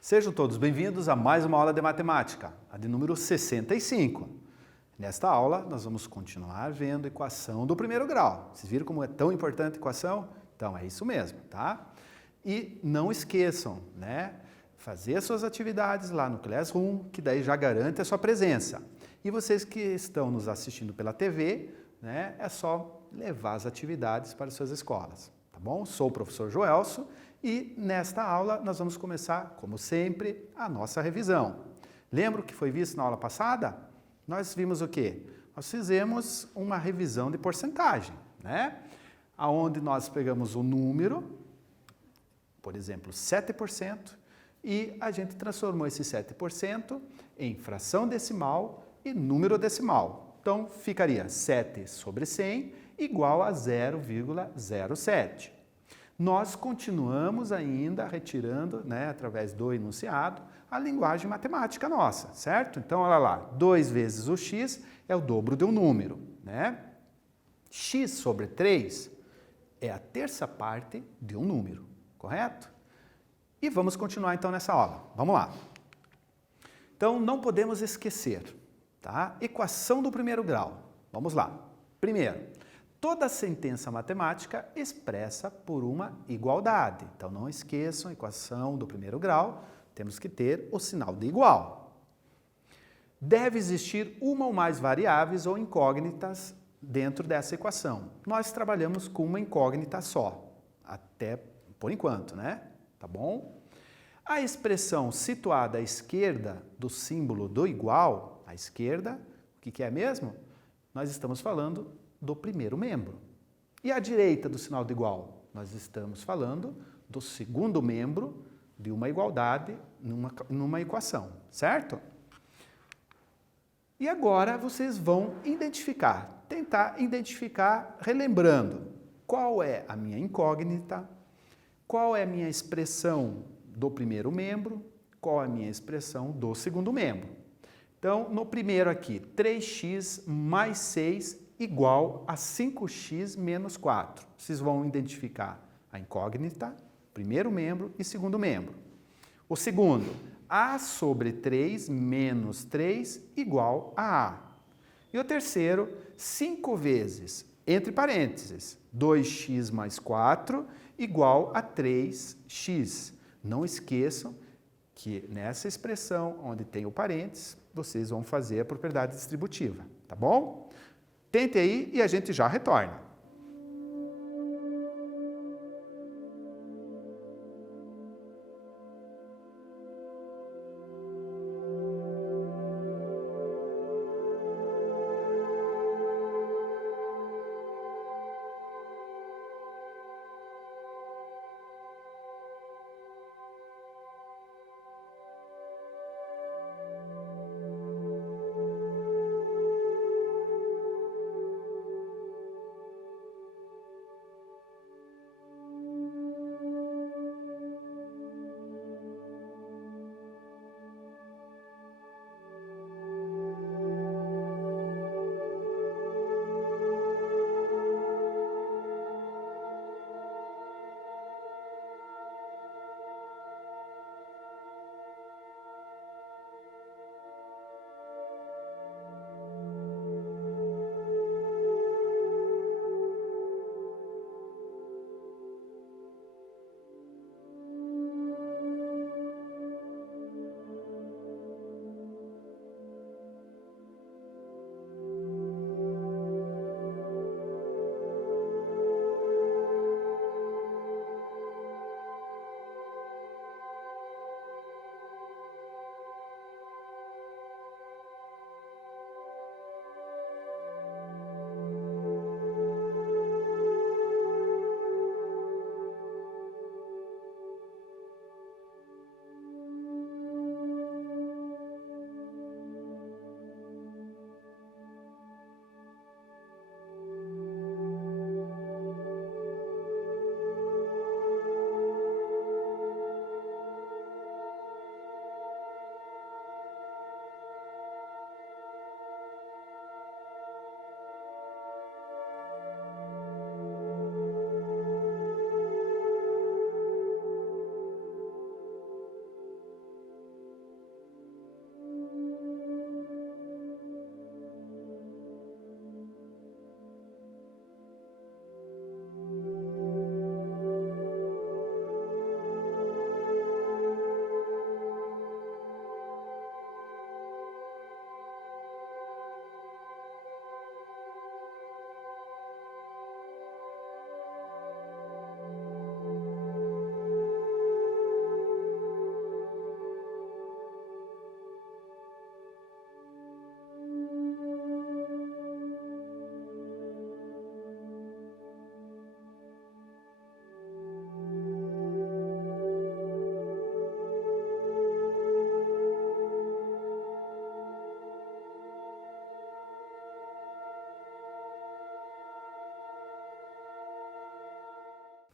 Sejam todos bem-vindos a mais uma aula de matemática, a de número 65. Nesta aula, nós vamos continuar vendo a equação do primeiro grau. Vocês viram como é tão importante a equação? Então, é isso mesmo, tá? E não esqueçam, né? Fazer as suas atividades lá no Classroom, que daí já garante a sua presença. E vocês que estão nos assistindo pela TV, né? É só levar as atividades para as suas escolas, tá bom? Sou o professor Joelso. E nesta aula nós vamos começar, como sempre, a nossa revisão. Lembra o que foi visto na aula passada? Nós vimos o quê? Nós fizemos uma revisão de porcentagem, né? Onde nós pegamos o número, por exemplo, 7%, e a gente transformou esse 7% em fração decimal e número decimal. Então, ficaria 7 sobre 100 igual a 0,07. Nós continuamos ainda retirando, né, através do enunciado, a linguagem matemática nossa, certo? Então, olha lá, 2 vezes o x é o dobro de um número, né? X sobre 3 é a terça parte de um número, correto? E vamos continuar então nessa aula. Vamos lá. Então, não podemos esquecer, tá? Equação do primeiro grau. Vamos lá. Primeiro, toda sentença matemática expressa por uma igualdade. Então, não esqueçam, a equação do primeiro grau, temos que ter o sinal de igual. Deve existir uma ou mais variáveis ou incógnitas dentro dessa equação. Nós trabalhamos com uma incógnita só, até por enquanto, né? Tá bom? A expressão situada à esquerda do símbolo do igual, à esquerda, o que é mesmo? Nós estamos falando do primeiro membro. E à direita do sinal de igual? Nós estamos falando do segundo membro de uma igualdade numa equação, certo? E agora vocês vão identificar, tentar identificar, relembrando qual é a minha incógnita, qual é a minha expressão do primeiro membro, qual é a minha expressão do segundo membro. Então, no primeiro aqui, 3x mais 6 igual a 5x menos 4. Vocês vão identificar a incógnita, primeiro membro e segundo membro. O segundo, a sobre 3 menos 3 igual a a. E o terceiro, 5 vezes, entre parênteses, 2x mais 4 igual a 3x. Não esqueçam que nessa expressão, onde tem o parênteses, vocês vão fazer a propriedade distributiva, tá bom? Tente aí e a gente já retorna.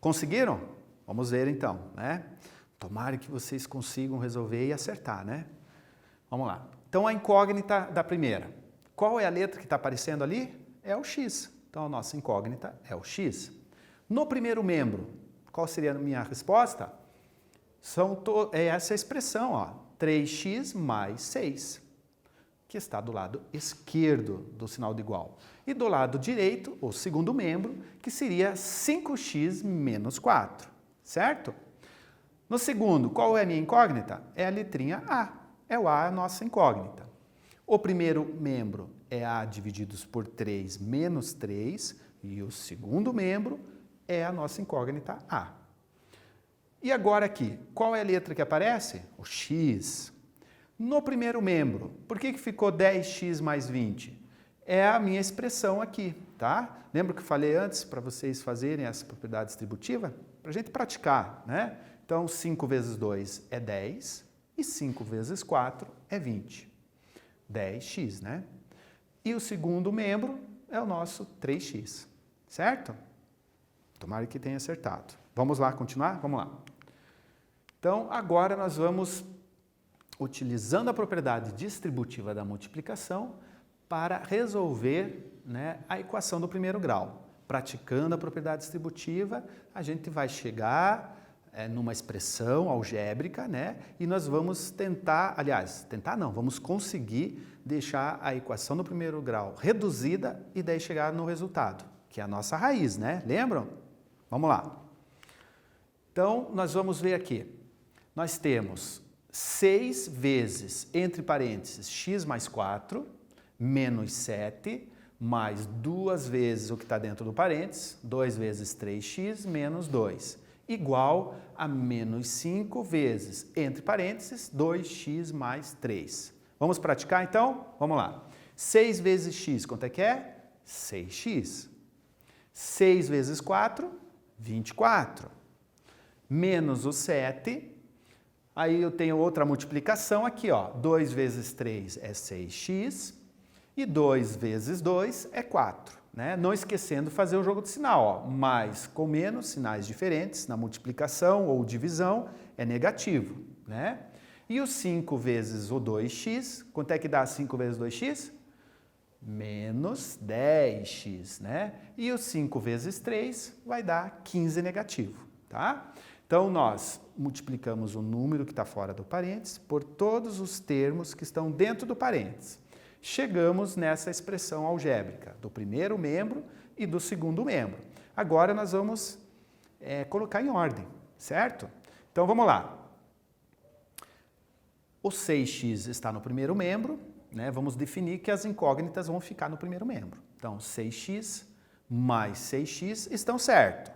Conseguiram? Vamos ver então, né? Tomara que vocês consigam resolver e acertar, né? Vamos lá. Então, a incógnita da primeira. Qual é a letra que está aparecendo ali? É o X. Então, a nossa incógnita é o X. No primeiro membro, qual seria a minha resposta? É essa expressão, ó, 3x mais 6, que está do lado esquerdo do sinal de igual. E do lado direito, o segundo membro, que seria 5x menos 4, certo? No segundo, qual é a minha incógnita? É a letrinha A. É o A a nossa incógnita. O primeiro membro é A divididos por 3 menos 3, e o segundo membro é a nossa incógnita A. E agora aqui, qual é a letra que aparece? O X. No primeiro membro, por que ficou 10x mais 20? É a minha expressão aqui, tá? Lembra que eu falei antes para vocês fazerem essa propriedade distributiva? Para a gente praticar, né? Então, 5 vezes 2 é 10 e 5 vezes 4 é 20. 10x, né? E o segundo membro é o nosso 3x, certo? Tomara que tenha acertado. Vamos lá continuar? Vamos lá. Então, agora nós vamos, utilizando a propriedade distributiva da multiplicação, para resolver, né, a equação do primeiro grau. Praticando a propriedade distributiva, a gente vai chegar numa expressão algébrica, né, e nós vamos vamos conseguir deixar a equação do primeiro grau reduzida e daí chegar no resultado, que é a nossa raiz, né? Lembram? Vamos lá. Então, nós vamos ver aqui. Nós temos 6 vezes, entre parênteses, x mais 4, menos 7, mais 2 vezes o que está dentro do parênteses, 2 vezes 3x menos 2, igual a menos 5 vezes, entre parênteses, 2x mais 3. Vamos praticar então? Vamos lá. 6 vezes x, quanto é que é? 6x. 6 vezes 4, 24. Menos o 7, aí eu tenho outra multiplicação aqui, ó. 2 vezes 3 é 6x e 2 vezes 2 é 4, né? Não esquecendo de fazer o jogo de sinal, ó. Mais com menos, sinais diferentes, na multiplicação ou divisão é negativo, né? E o 5 vezes o 2x, quanto é que dá 5 vezes 2x? Menos 10x, né? E o 5 vezes 3 vai dar 15 negativo, tá? Então, nós multiplicamos o número que está fora do parênteses por todos os termos que estão dentro do parênteses. Chegamos nessa expressão algébrica do primeiro membro e do segundo membro. Agora, nós vamos colocar em ordem, certo? Então, vamos lá. O 6x está no primeiro membro, né? Vamos definir que as incógnitas vão ficar no primeiro membro. Então, 6x mais 6x estão certo.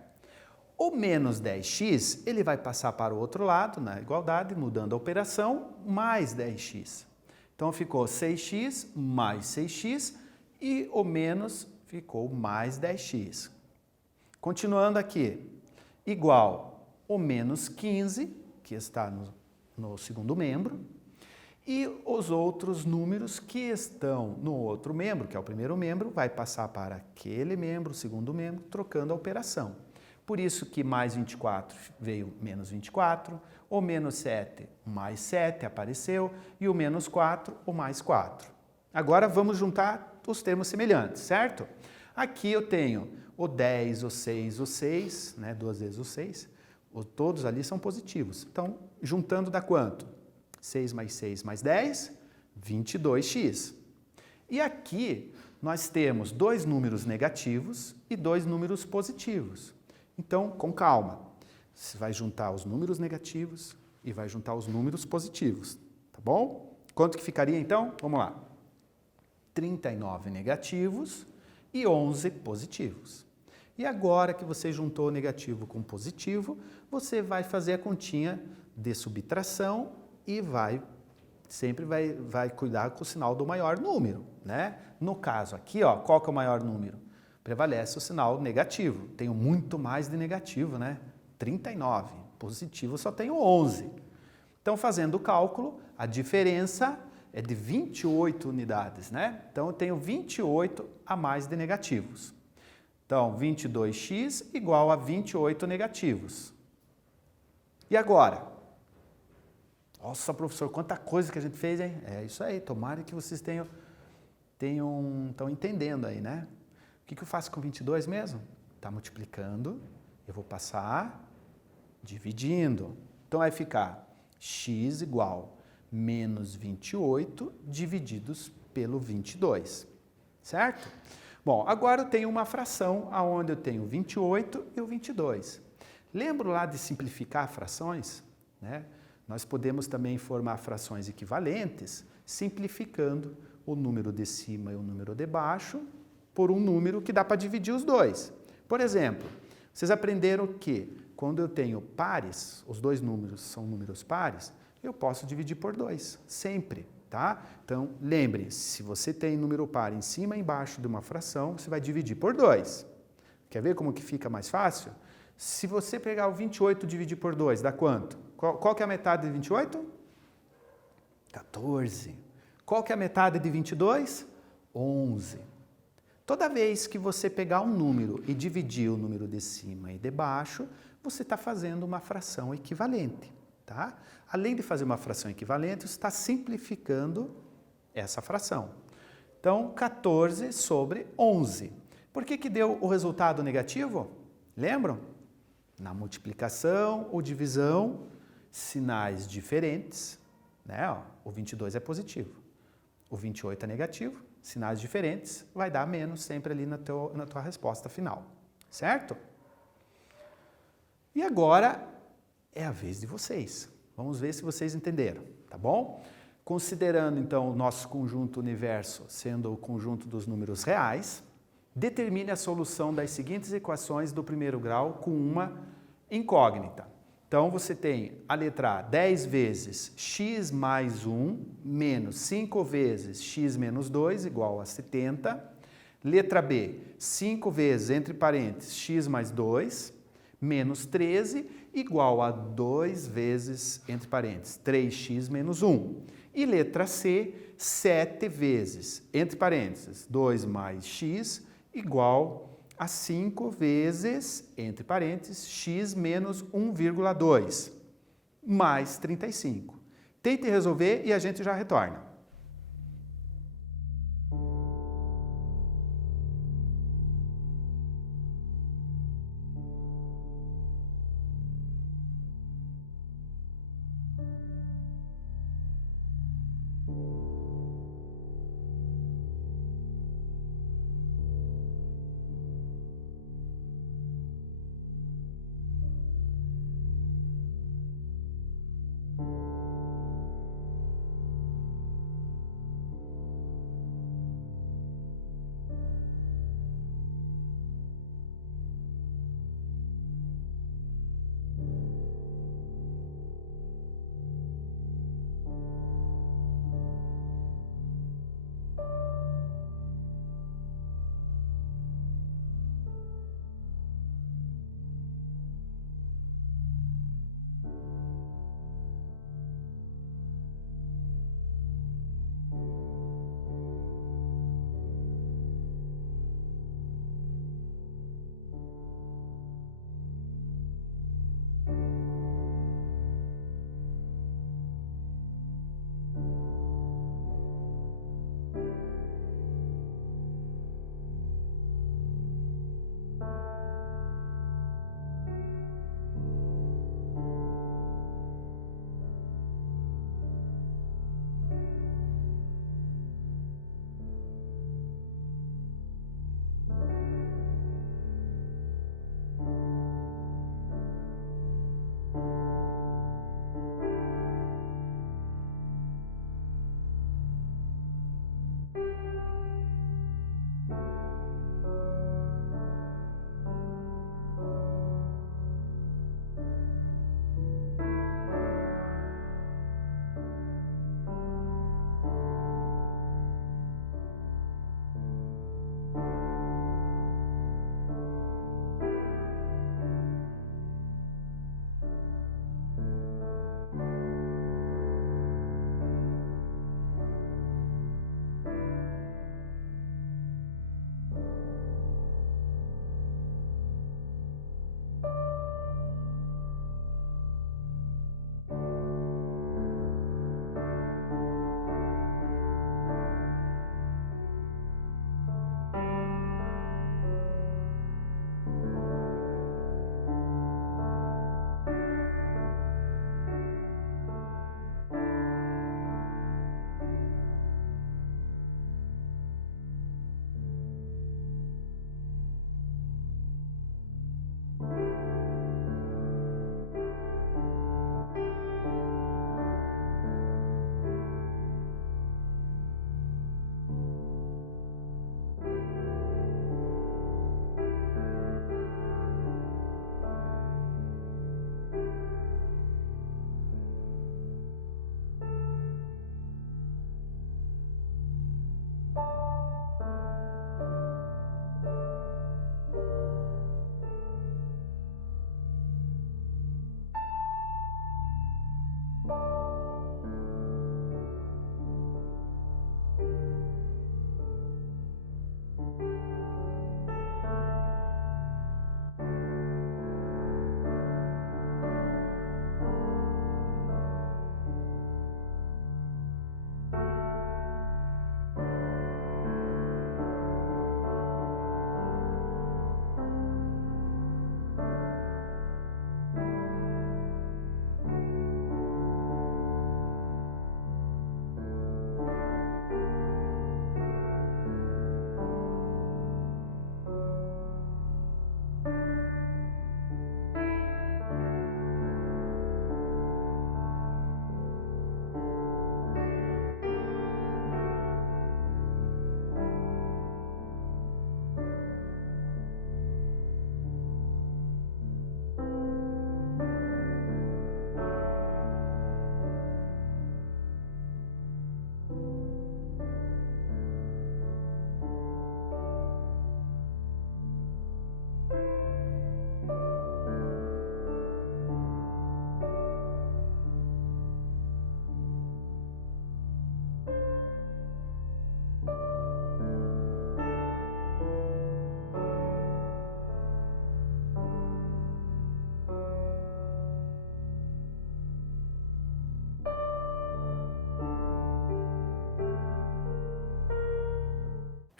O menos 10x, ele vai passar para o outro lado, na igualdade, mudando a operação, mais 10x. Então, ficou 6x mais 6x e o menos ficou mais 10x. Continuando aqui, igual o menos 15, que está no segundo membro, e os outros números que estão no outro membro, que é o primeiro membro, vai passar para aquele membro, o segundo membro, trocando a operação. Por isso que mais 24 veio menos 24, o menos 7, mais 7 apareceu, e o menos 4, o mais 4. Agora vamos juntar os termos semelhantes, certo? Aqui eu tenho o 10, o 6, né? 2 vezes o 6, todos ali são positivos. Então, juntando dá quanto? 6 mais 10, 22x. E aqui nós temos 2 números negativos e 2 números positivos. Então, com calma, você vai juntar os números negativos e vai juntar os números positivos, tá bom? Quanto que ficaria então? Vamos lá. 39 negativos e 11 positivos. E agora que você juntou negativo com positivo, você vai fazer a continha de subtração e sempre vai cuidar com o sinal do maior número, né? No caso aqui, ó, qual que é o maior número? Prevalece o sinal negativo. Tenho muito mais de negativo, né? 39. Positivo só tenho 11. Então, fazendo o cálculo, a diferença é de 28 unidades, né? Então, eu tenho 28 a mais de negativos. Então, 22x igual a 28 negativos. E agora? Nossa, professor, quanta coisa que a gente fez, hein? É isso aí, tomara que vocês estão entendendo aí, né? O que eu faço com 22 mesmo? Está multiplicando, eu vou passar dividindo. Então, vai ficar x igual menos 28 divididos pelo 22, certo? Bom, agora eu tenho uma fração onde eu tenho 28 e o 22. Lembro lá de simplificar frações, né? Nós podemos também formar frações equivalentes, simplificando o número de cima e o número de baixo por um número que dá para dividir os dois. Por exemplo, vocês aprenderam que quando eu tenho pares, os dois números são números pares, eu posso dividir por 2, sempre, tá? Então, lembre, se você tem número par em cima e embaixo de uma fração, você vai dividir por 2. Quer ver como que fica mais fácil? Se você pegar o 28 e dividir por 2, dá quanto? Qual que é a metade de 28? 14. Qual que é a metade de 22? 11. Toda vez que você pegar um número e dividir o número de cima e de baixo, você está fazendo uma fração equivalente, tá? Além de fazer uma fração equivalente, você está simplificando essa fração. Então, 14 sobre 11. Por que deu o resultado negativo? Lembram? Na multiplicação ou divisão, sinais diferentes, né? Ó, o 22 é positivo, o 28 é negativo, sinais diferentes, vai dar menos sempre ali na tua resposta final, certo? E agora é a vez de vocês. Vamos ver se vocês entenderam, tá bom? Considerando, então, o nosso conjunto universo sendo o conjunto dos números reais, determine a solução das seguintes equações do primeiro grau com uma incógnita. Então, você tem a letra A, 10 vezes x mais 1 menos 5 vezes x menos 2 igual a 70. Letra B, 5 vezes, entre parênteses, x mais 2 menos 13 igual a 2 vezes, entre parênteses, 3x menos 1. E letra C, 7 vezes, entre parênteses, 2 mais x igual a 5 vezes, entre parênteses, x menos 1,2, mais 35. Tente resolver e a gente já retorna.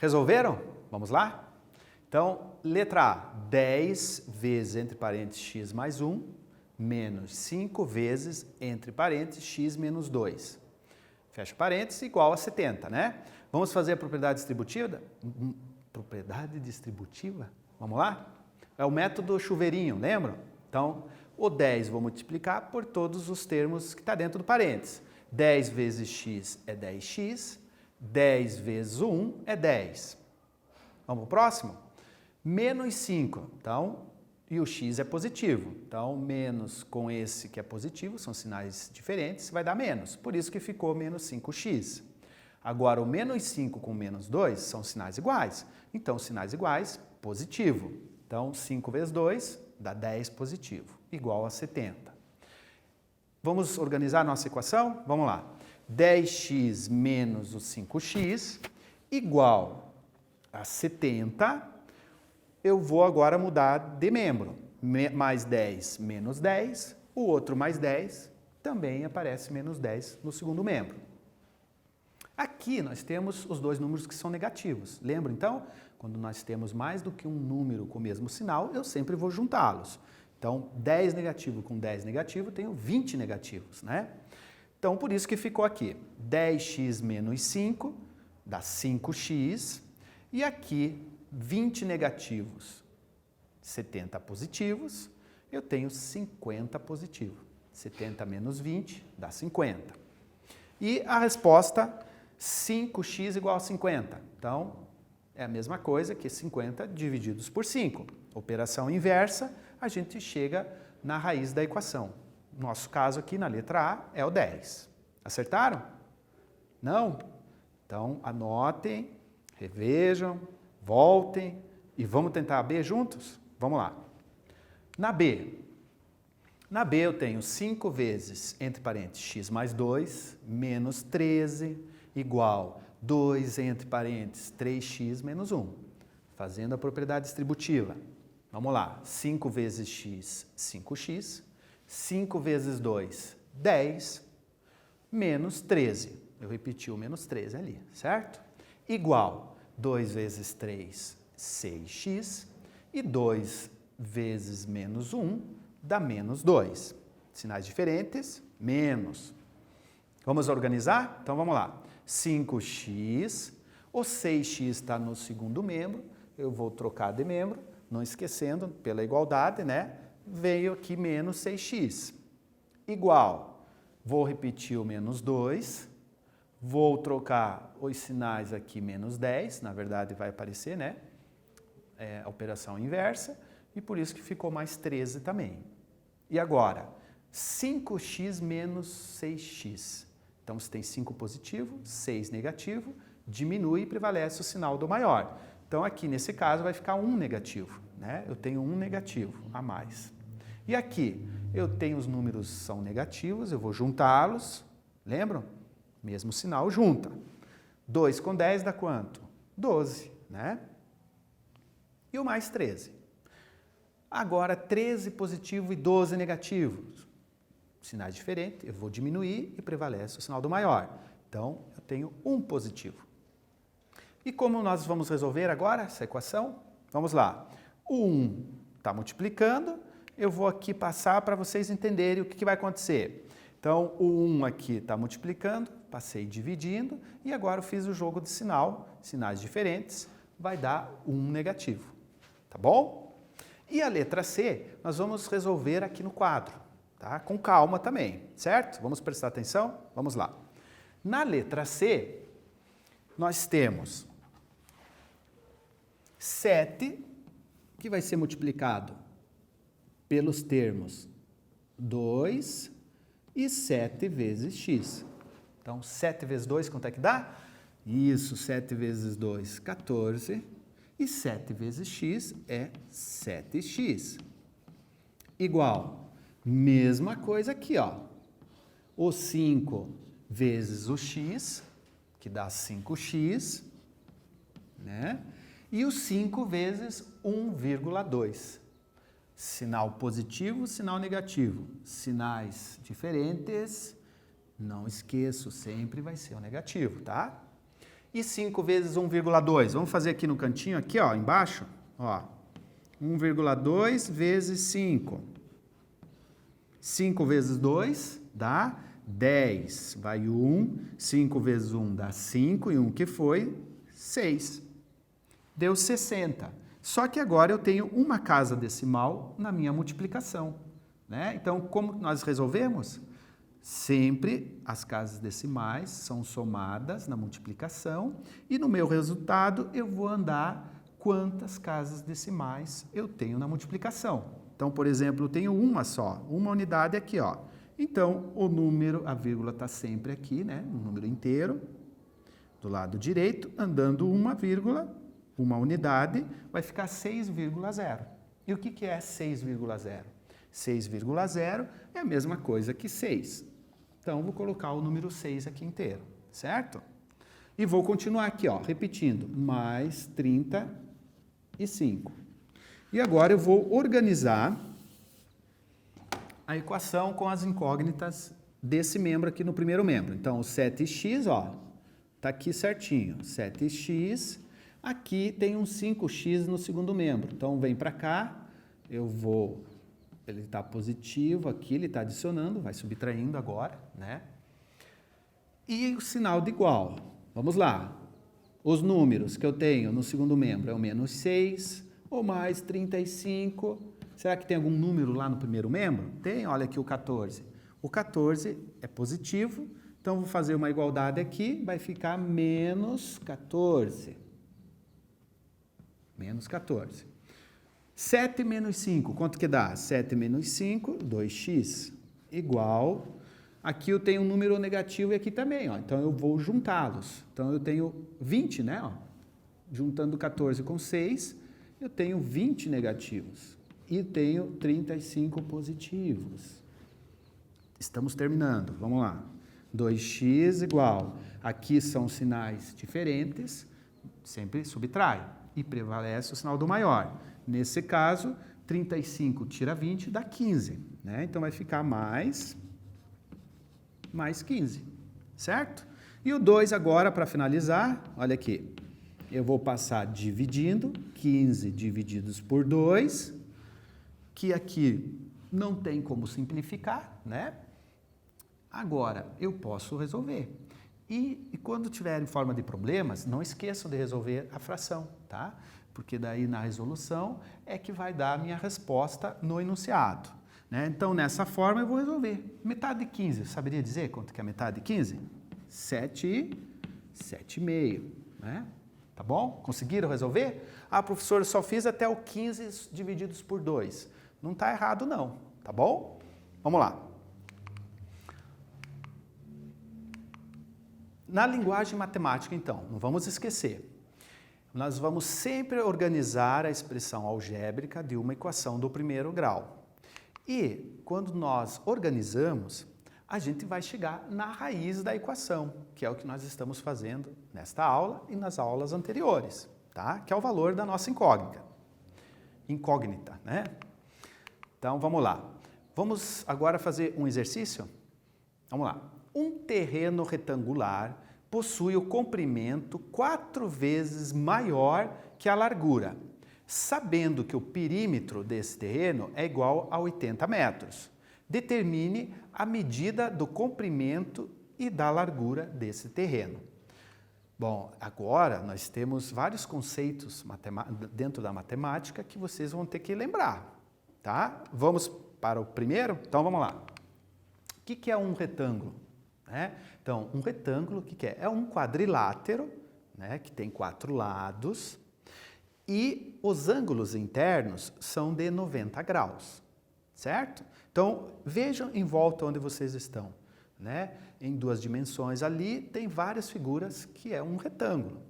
Resolveram? Vamos lá? Então, letra A, 10 vezes, entre parênteses, x mais 1, menos 5 vezes, entre parênteses, x menos 2. Fecha parênteses, igual a 70, né? Vamos fazer a propriedade distributiva? Propriedade distributiva? Vamos lá? É o método chuveirinho, lembram? Então, o 10 vou multiplicar por todos os termos que está dentro do parênteses. 10 vezes x é 10x, 10 vezes 1 é 10. Vamos para o próximo? Menos 5, então, e o x é positivo. Então, menos com esse que é positivo, são sinais diferentes, vai dar menos. Por isso que ficou menos 5x. Agora, o menos 5 com menos 2 são sinais iguais. Então, sinais iguais, positivo. Então, 5 vezes 2 dá 10 positivo, igual a 70. Vamos organizar a nossa equação? Vamos lá. 10x menos o 5x igual a 70. Eu vou agora mudar de membro. Mais 10 menos 10, o outro mais 10 também aparece menos 10 no segundo membro. Aqui nós temos os dois números que são negativos. Lembra então? Quando nós temos mais do que um número com o mesmo sinal, eu sempre vou juntá-los. Então, 10 negativo com 10 negativo, tenho 20 negativos, né? Então, por isso que ficou aqui. 10x menos 5 dá 5x. E aqui, 20 negativos, 70 positivos, eu tenho 50 positivo. 70 menos 20 dá 50. E a resposta, 5x igual a 50. Então, é a mesma coisa que 50 divididos por 5. Operação inversa, a gente chega na raiz da equação. Nosso caso aqui, na letra A, é o 10. Acertaram? Não? Então, anotem, revejam, voltem e vamos tentar a B juntos? Vamos lá. Na B eu tenho 5 vezes, entre parênteses, x mais 2, menos 13, igual 2, entre parênteses, 3x menos 1. Fazendo a propriedade distributiva. Vamos lá. 5 vezes x, 5x. 5 vezes 2, 10, menos 13. Eu repeti o menos 13 ali, certo? Igual 2 vezes 3, 6x. E 2 vezes menos 1 dá menos 2. Sinais diferentes, menos. Vamos organizar? Então vamos lá. 5x, o 6x está no segundo membro, eu vou trocar de membro, não esquecendo, pela igualdade, né? Veio aqui menos 6x. Igual, vou repetir o menos 2, vou trocar os sinais aqui, menos 10, na verdade vai aparecer, né? É a operação inversa, e por isso que ficou mais 13 também. E agora, 5x menos 6x. Então, se tem 5 positivo, 6 negativo, diminui e prevalece o sinal do maior. Então, aqui nesse caso vai ficar 1 negativo, né? Eu tenho 1 negativo a mais. E aqui, eu tenho os números são negativos, eu vou juntá-los, lembram? Mesmo sinal, junta. 2 com 10 dá quanto? 12, né? E o mais 13. Agora, 13 positivo e 12 negativo. Sinais diferentes, eu vou diminuir e prevalece o sinal do maior. Então, eu tenho 1 positivo. E como nós vamos resolver agora essa equação? Vamos lá. O 1 está multiplicando, eu vou aqui passar para vocês entenderem o que vai acontecer. Então, o 1 aqui está multiplicando, passei dividindo, e agora eu fiz o jogo de sinais diferentes, vai dar 1 negativo. Tá bom? E a letra C, nós vamos resolver aqui no quadro. Tá? Com calma também, certo? Vamos prestar atenção? Vamos lá. Na letra C, nós temos 7, que vai ser multiplicado pelos termos 2 e 7 vezes x. Então, 7 vezes 2, quanto é que dá? Isso, 7 vezes 2, 14. E 7 vezes x é 7x. Igual, mesma coisa aqui, ó. O 5 vezes o x, que dá 5x, né? E o 5 vezes 1,2. Sinal positivo, sinal negativo. Sinais diferentes, não esqueço, sempre vai ser o negativo, tá? E 5 vezes 1,2? Vamos fazer aqui no cantinho, aqui ó, embaixo. Ó, 1,2 vezes 5. 5 vezes 2 dá 10. Vai 1. 5 vezes 1 dá 5. E 1 que foi? 6. Deu 60. Só que agora eu tenho uma casa decimal na minha multiplicação, né? Então, como nós resolvemos? Sempre as casas decimais são somadas na multiplicação e no meu resultado eu vou andar quantas casas decimais eu tenho na multiplicação. Então, por exemplo, eu tenho uma só, uma unidade aqui, ó. Então, o número, a vírgula está sempre aqui, né? O número inteiro, do lado direito, andando uma vírgula, uma unidade, vai ficar 6,0. E o que é 6,0? 6,0 é a mesma coisa que 6. Então, vou colocar o número 6 aqui inteiro, certo? E vou continuar aqui, ó, repetindo, mais 35. E agora eu vou organizar a equação com as incógnitas desse membro aqui no primeiro membro. Então, o 7x, ó, tá aqui certinho, 7x, aqui tem um 5x no segundo membro. Então, vem para cá, eu vou... Ele está positivo aqui, ele está adicionando, vai subtraindo agora, né? E o sinal de igual. Vamos lá. Os números que eu tenho no segundo membro é o menos 6 ou mais 35. Será que tem algum número lá no primeiro membro? Tem, olha aqui o 14. O 14 é positivo, então vou fazer uma igualdade aqui, vai ficar menos 14. Menos 14. 7 menos 5, quanto que dá? 7 menos 5, 2x, igual. Aqui eu tenho um número negativo e aqui também, ó. Então eu vou juntá-los. Então eu tenho 20, né? Ó. Juntando 14 com 6, eu tenho 20 negativos. E tenho 35 positivos. Estamos terminando, vamos lá. 2x igual. Aqui são sinais diferentes, sempre subtrai. E prevalece o sinal do maior. Nesse caso, 35 tira 20 dá 15, né? Então vai ficar mais 15, certo? E o 2 agora, para finalizar, olha aqui, eu vou passar dividindo, 15 divididos por 2, que aqui não tem como simplificar, né? Agora, eu posso resolver. E quando tiver em forma de problemas, não esqueçam de resolver a fração, tá? Porque daí na resolução é que vai dar a minha resposta no enunciado, né? Então, nessa forma eu vou resolver. Metade de 15, saberia dizer quanto que é metade de 15? 7,5, né? Tá bom? Conseguiram resolver? Ah, professor, eu só fiz até o 15 divididos por 2. Não está errado não, tá bom? Vamos lá. Na linguagem matemática, então, não vamos esquecer. Nós vamos sempre organizar a expressão algébrica de uma equação do primeiro grau. E, quando nós organizamos, a gente vai chegar na raiz da equação, que é o que nós estamos fazendo nesta aula e nas aulas anteriores, tá? Que é o valor da nossa incógnita. Incógnita, né? Então, vamos lá. Vamos agora fazer um exercício? Vamos lá. Um terreno retangular possui o comprimento 4 vezes maior que a largura, sabendo que o perímetro desse terreno é igual a 80 metros. Determine a medida do comprimento e da largura desse terreno. Bom, agora nós temos vários conceitos dentro da matemática que vocês vão ter que lembrar, tá? Vamos para o primeiro? Então vamos lá. O que é um retângulo? Então, um retângulo, o que é? É um quadrilátero, né, que tem 4 lados, e os ângulos internos são de 90 graus, certo? Então, vejam em volta onde vocês estão, né? Em 2 dimensões ali, tem várias figuras que é um retângulo.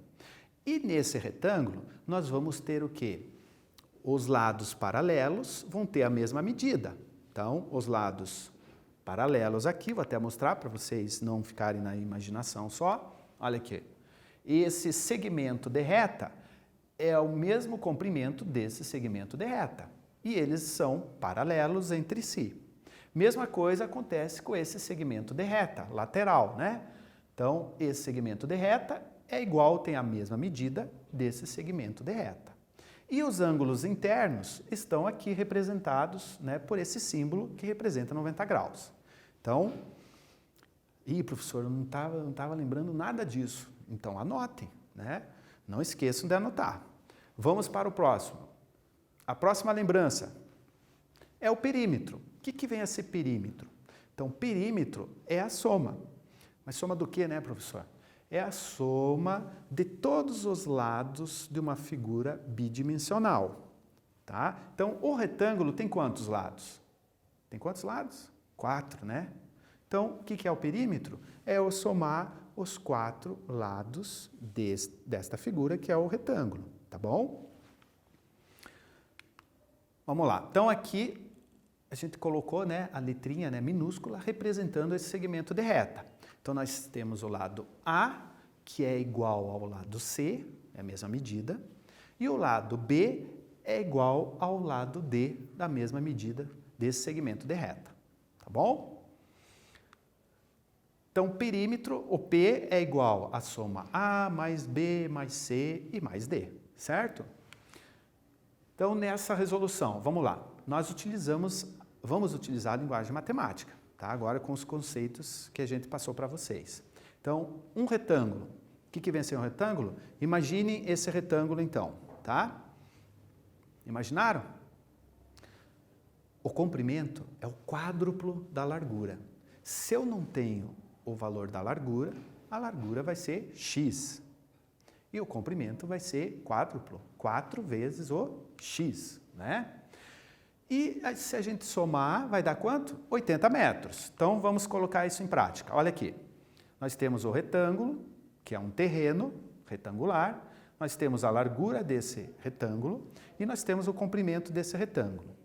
E nesse retângulo, nós vamos ter o quê? Os lados paralelos vão ter a mesma medida. Então, os lados paralelos aqui, vou até mostrar para vocês não ficarem na imaginação só. Olha aqui. Esse segmento de reta é o mesmo comprimento desse segmento de reta. E eles são paralelos entre si. Mesma coisa acontece com esse segmento de reta, lateral, né? Então, esse segmento de reta é igual, tem a mesma medida desse segmento de reta. E os ângulos internos estão aqui representados, né, por esse símbolo que representa 90 graus. Então, professor, eu não estava lembrando nada disso. Então, anotem, né? Não esqueçam de anotar. Vamos para o próximo. A próxima lembrança é o perímetro. O que vem a ser perímetro? Então, perímetro é a soma. Mas soma do que, né, professor? É a soma de todos os lados de uma figura bidimensional, tá? Então, o retângulo tem quantos lados? Tem quantos lados? 4, né? Então, o que é o perímetro? É eu somar os 4 lados desta figura, que é o retângulo, tá bom? Vamos lá. Então, aqui a gente colocou, né, a letrinha, né, minúscula representando esse segmento de reta. Então, nós temos o lado A, que é igual ao lado C, é a mesma medida, e o lado B é igual ao lado D, da mesma medida desse segmento de reta, tá bom? Então, perímetro, o P é igual à soma A mais B mais C e mais D, certo? Então, nessa resolução, vamos lá, vamos utilizar a linguagem matemática, tá? Agora com os conceitos que a gente passou para vocês. Então, um retângulo, o que vem a ser um retângulo? Imaginem esse retângulo então, tá? Imaginaram? O comprimento é o quádruplo da largura. Se eu não tenho o valor da largura, a largura vai ser x. E o comprimento vai ser quádruplo, 4 vezes o x, né? E se a gente somar, vai dar quanto? 80 metros. Então, vamos colocar isso em prática. Olha aqui, nós temos o retângulo, que é um terreno retangular, nós temos a largura desse retângulo e nós temos o comprimento desse retângulo.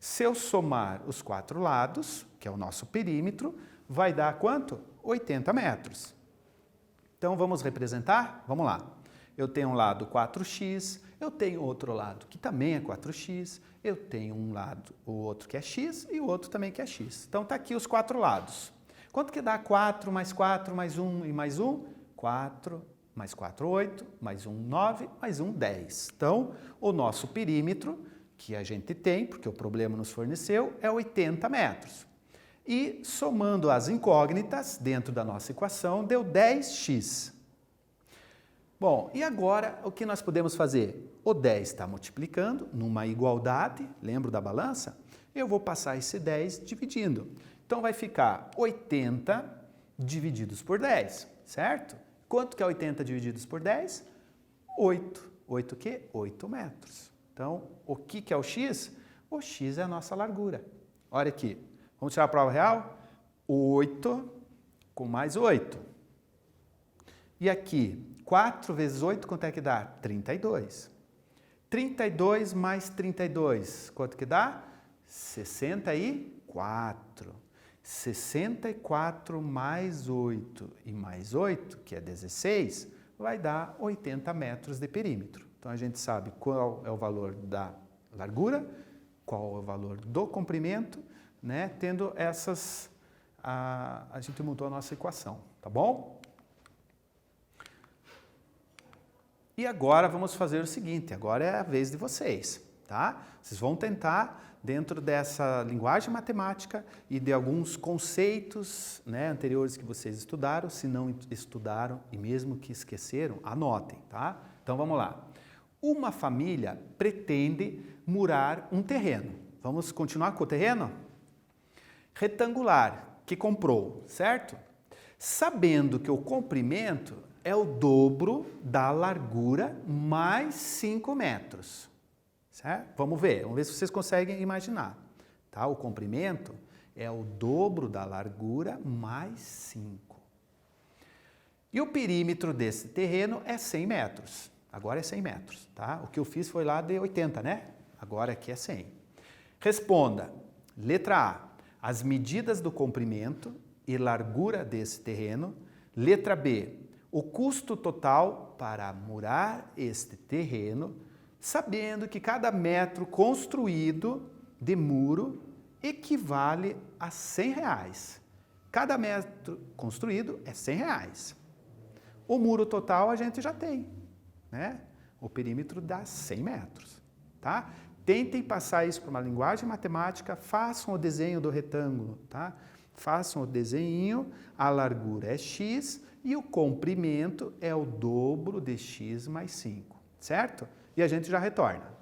Se eu somar os 4 lados, que é o nosso perímetro, vai dar quanto? 80 metros. Então, vamos representar? Vamos lá. Eu tenho um lado 4x, eu tenho outro lado que também é 4x, eu tenho um lado, o outro que é x e o outro também que é x. Então, está aqui os 4 lados. Quanto que dá 4 mais 4 mais 1 e mais 1? 4 mais 4, 8, mais 1, 9, mais 1, 10. Então, o nosso perímetro, que a gente tem, porque o problema nos forneceu, é 80 metros. E somando as incógnitas dentro da nossa equação, deu 10x. Bom, e agora o que nós podemos fazer? O 10 está multiplicando numa igualdade, lembra da balança? Eu vou passar esse 10 dividindo. Então vai ficar 80 divididos por 10, certo? Quanto que é 80 divididos por 10? 8. 8 o quê? 8 metros. Então, o que é o x? O x é a nossa largura. Olha aqui. Vamos tirar a prova real? 8 com mais 8. E aqui, 4 vezes 8, quanto é que dá? 32. 32 mais 32, quanto que dá? 64. 64 mais 8 e mais 8, que é 16, vai dar 80 metros de perímetro. Então, a gente sabe qual é o valor da largura, qual é o valor do comprimento, né? Tendo essas, a gente montou a nossa equação, tá bom? E agora vamos fazer o seguinte, agora é a vez de vocês, tá? Vocês vão tentar, dentro dessa linguagem matemática e de alguns conceitos, né, anteriores que vocês estudaram, se não estudaram e mesmo que esqueceram, anotem, tá? Então vamos lá. Uma família pretende murar um terreno. Vamos continuar com o terreno? Retangular, que comprou, certo? Sabendo que o comprimento é o dobro da largura mais 5 metros. Certo? Vamos ver se vocês conseguem imaginar. Tá? O comprimento é o dobro da largura mais 5. E o perímetro desse terreno é 100 metros. Agora é 100 metros. Tá? O que eu fiz foi lá de 80, né? Agora aqui é 100. Responda. Letra A. As medidas do comprimento e largura desse terreno. Letra B. O custo total para murar este terreno, sabendo que cada metro construído de muro equivale a R$100. Cada metro construído é R$100. O muro total a gente já tem, né? O perímetro dá 100 metros, tá? Tentem passar isso para uma linguagem matemática, façam o desenho do retângulo, tá? Façam o desenho, a largura é x e o comprimento é o dobro de x mais 5, certo? E a gente já retorna.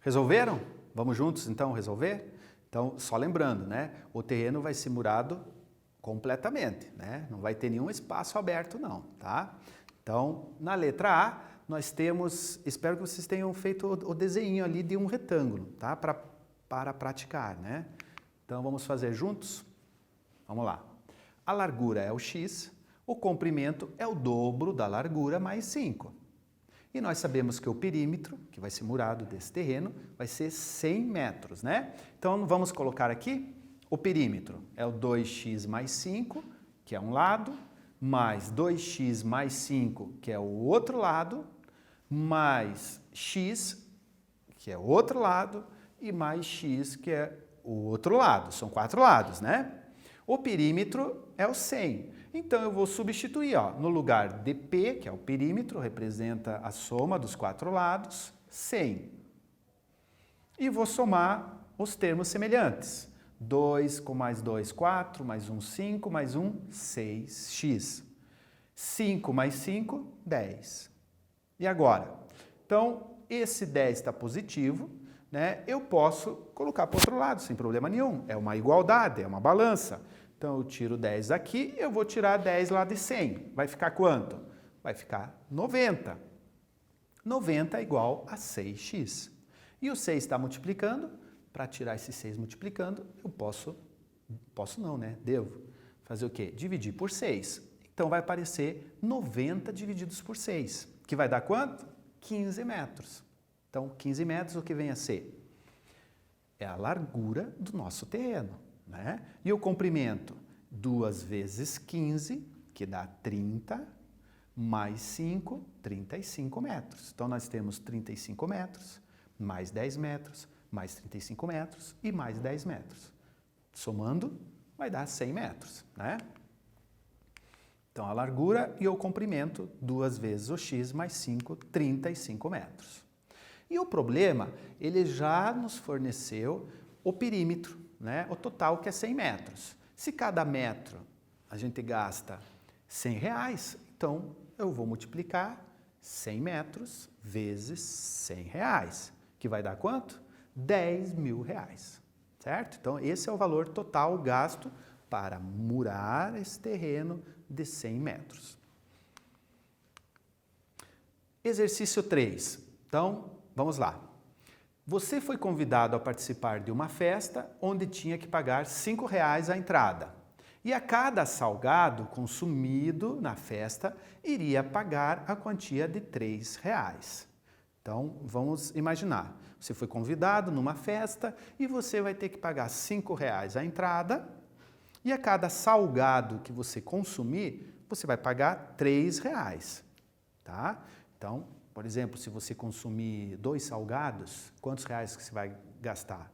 Resolveram? Vamos juntos então resolver? Então, só lembrando, né? O terreno vai ser murado completamente, né? Não vai ter nenhum espaço aberto não, tá? Então, na letra A, nós temos, espero que vocês tenham feito o desenho ali de um retângulo, tá? Para praticar, né? Então, vamos fazer juntos? Vamos lá. A largura é o x, o comprimento é o dobro da largura mais 5. E nós sabemos que o perímetro, que vai ser murado desse terreno, vai ser 100 metros, né? Então, vamos colocar aqui o perímetro. É o 2x mais 5, que é um lado, mais 2x mais 5, que é o outro lado, mais x, que é o outro lado, e mais x, que é o outro lado. São 4 lados, né? O perímetro é o 100. Então, eu vou substituir, ó, no lugar de P, que é o perímetro, representa a soma dos 4 lados, 100. E vou somar os termos semelhantes. 2 com mais 2, 4, mais 1, 5, mais 1, 6x. 5 mais 5, 10. E agora? Então, esse 10 está positivo, né? Eu posso colocar para o outro lado, sem problema nenhum. É uma igualdade, é uma balança. Então, eu tiro 10 daqui, eu vou tirar 10 lá de 100. Vai ficar quanto? Vai ficar 90. 90 é igual a 6x. E o 6 está multiplicando. Para tirar esse 6 multiplicando, eu posso não, né? Devo fazer o quê? Dividir por 6. Então, vai aparecer 90 divididos por 6, que vai dar quanto? 15 metros. Então, 15 metros, o que vem a ser? É a largura do nosso terreno, né? E o comprimento? 2 vezes 15, que dá 30, mais 5, 35 metros. Então, nós temos 35 metros, mais 10 metros, mais 35 metros e mais 10 metros. Somando, vai dar 100 metros, né? Então, a largura e o comprimento, 2 vezes o x mais 5, 35 metros. E o problema, ele já nos forneceu o perímetro, né? O total, que é 100 metros. Se cada metro a gente gasta R$100, então eu vou multiplicar 100 metros vezes R$100, que vai dar quanto? R$10.000, certo? Então, esse é o valor total gasto para murar esse terreno de 100 metros. Exercício 3. Então, vamos lá. Você foi convidado a participar de uma festa onde tinha que pagar R$5 a entrada. E a cada salgado consumido na festa, iria pagar a quantia de R$3. Então, vamos imaginar. Você foi convidado numa festa e você vai ter que pagar R$5 a entrada e a cada salgado que você consumir, você vai pagar R$3, tá? Então, por exemplo, se você consumir 2 salgados, quantos reais que você vai gastar?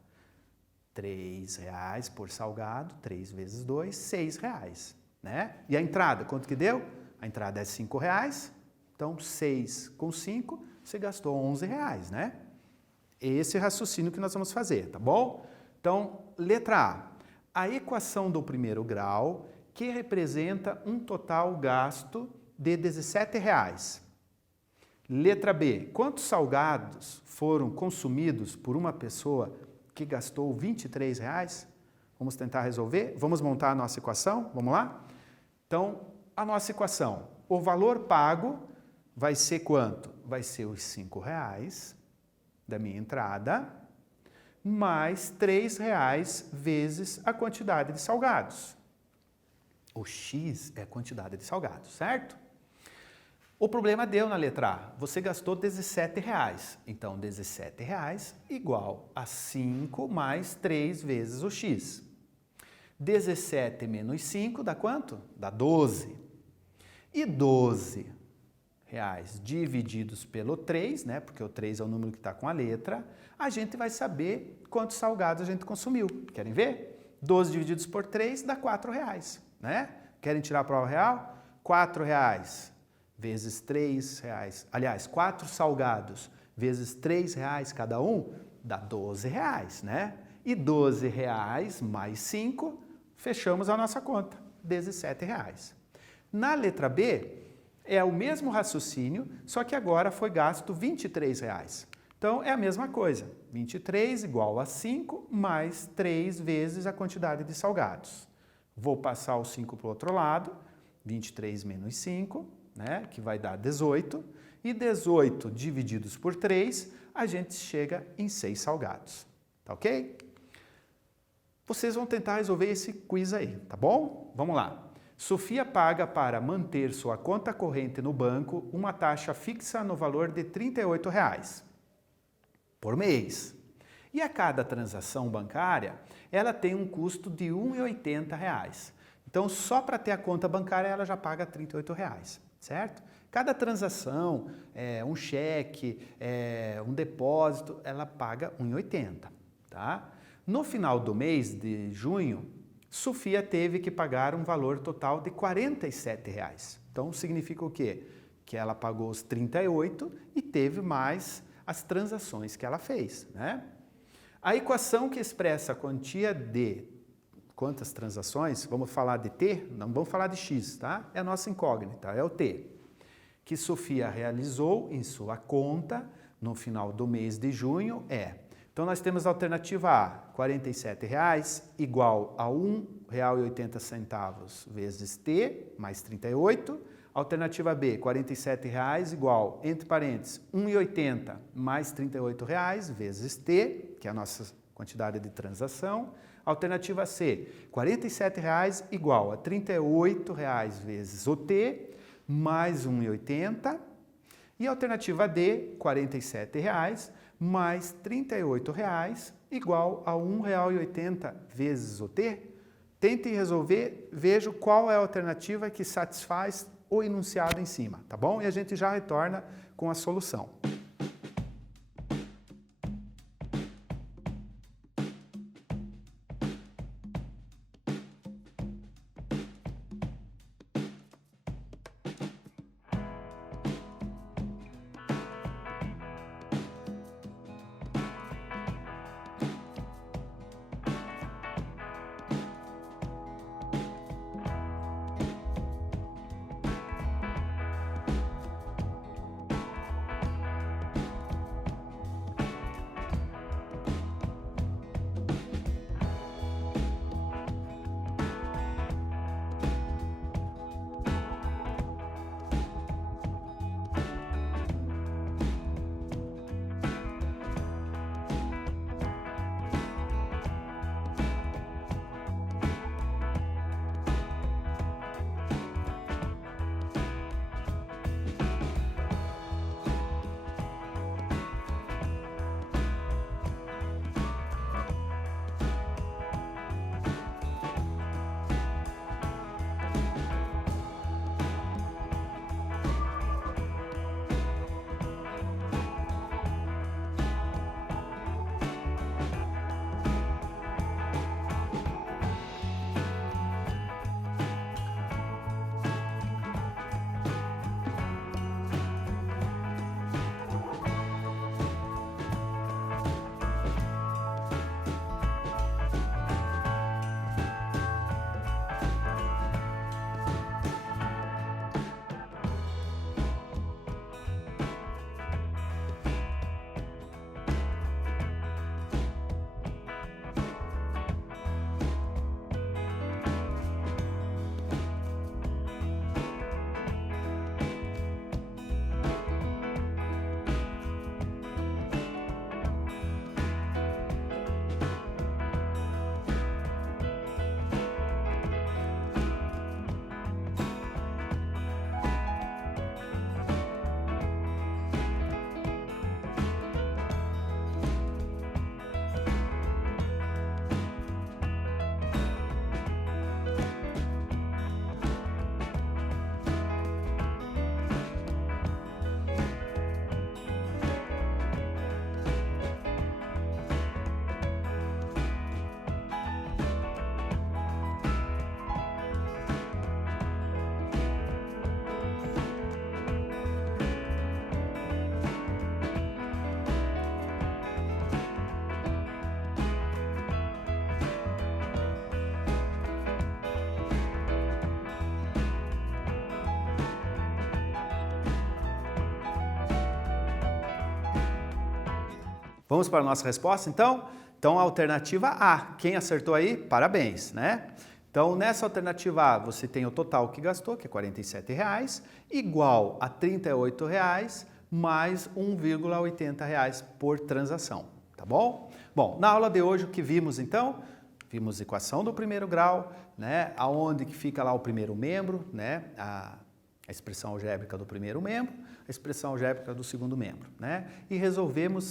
R$3 por salgado, 3 vezes 2, R$6, né? E a entrada, quanto que deu? A entrada é R$5, então 6 com 5, você gastou R$11, né? Esse é o raciocínio que nós vamos fazer, tá bom? Então, letra A. A equação do primeiro grau, que representa um total gasto de R$17. Letra B. Quantos salgados foram consumidos por uma pessoa que gastou R$23? Vamos tentar resolver? Vamos montar a nossa equação? Vamos lá? Então, a nossa equação. O valor pago vai ser quanto? Vai ser os R$5 da minha entrada, mais R$3 vezes a quantidade de salgados. O X é a quantidade de salgados, certo? O problema deu na letra A. Você gastou R$17. Então, R$17 igual a 5 mais 3 vezes o X. 17 menos 5 dá quanto? Dá 12. E 12 reais divididos pelo 3, né? Porque o 3 é o número que está com a letra, a gente vai saber quantos salgados a gente consumiu. Querem ver? 12 divididos por 3 dá R$4, né? Querem tirar a prova real? R$4 vezes R$3, aliás, 4 salgados vezes R$3 cada um, dá R$12, né? E R$12 mais 5, fechamos a nossa conta, R$17. Na letra B, é o mesmo raciocínio, só que agora foi gasto R$23. Então, é a mesma coisa. 23 igual a 5 mais 3 vezes a quantidade de salgados. Vou passar o 5 para o outro lado. 23 menos 5, né, que vai dar 18. E 18 divididos por 3, a gente chega em 6 salgados. Tá ok? Vocês vão tentar resolver esse quiz aí, tá bom? Vamos lá. Sofia paga para manter sua conta corrente no banco uma taxa fixa no valor de R$ 38 por mês. E a cada transação bancária, ela tem um custo de R$ 1,80. Então, só para ter a conta bancária, ela já paga R$ 38, certo? Cada transação, um cheque, um depósito, ela paga R$ 1,80, tá? No final do mês de junho, Sofia teve que pagar um valor total de R$ 47. Então, significa o quê? Que ela pagou os 38 e teve mais as transações que ela fez, né? A equação que expressa a quantia de quantas transações, vamos falar de T, não vamos falar de X, tá? É a nossa incógnita, é o T, que Sofia realizou em sua conta no final do mês de junho Então, nós temos a alternativa A, R$ 47 igual a R$ 1,80 vezes T, mais 38. Alternativa B, R$ 47 igual, entre parênteses, R$ 1,80 mais R$ 38 vezes T, que é a nossa quantidade de transação. Alternativa C, R$ 47 igual a R$ 38 vezes o T, mais R$ 1,80. E a alternativa D, R$ 47 mais R$ 38 igual a R$ 1,80 vezes o T. Tentem resolver, veja qual é a alternativa que satisfaz o enunciado em cima, tá bom? E a gente já retorna com a solução. Vamos para a nossa resposta, então? Então, a alternativa A. Quem acertou aí? Parabéns, né? Então, nessa alternativa A, você tem o total que gastou, que é R$ 47,00, igual a R$ 38,00 mais R$ 1,80 por transação, tá bom? Bom, na aula de hoje, o que vimos, então? Vimos equação do primeiro grau, né? Aonde que fica lá o primeiro membro, né? A expressão algébrica do primeiro membro, a expressão algébrica do segundo membro, né? E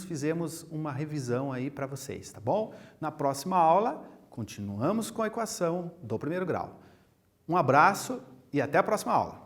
fizemos uma revisão aí para vocês, tá bom? Na próxima aula, continuamos com a equação do primeiro grau. Um abraço e até a próxima aula.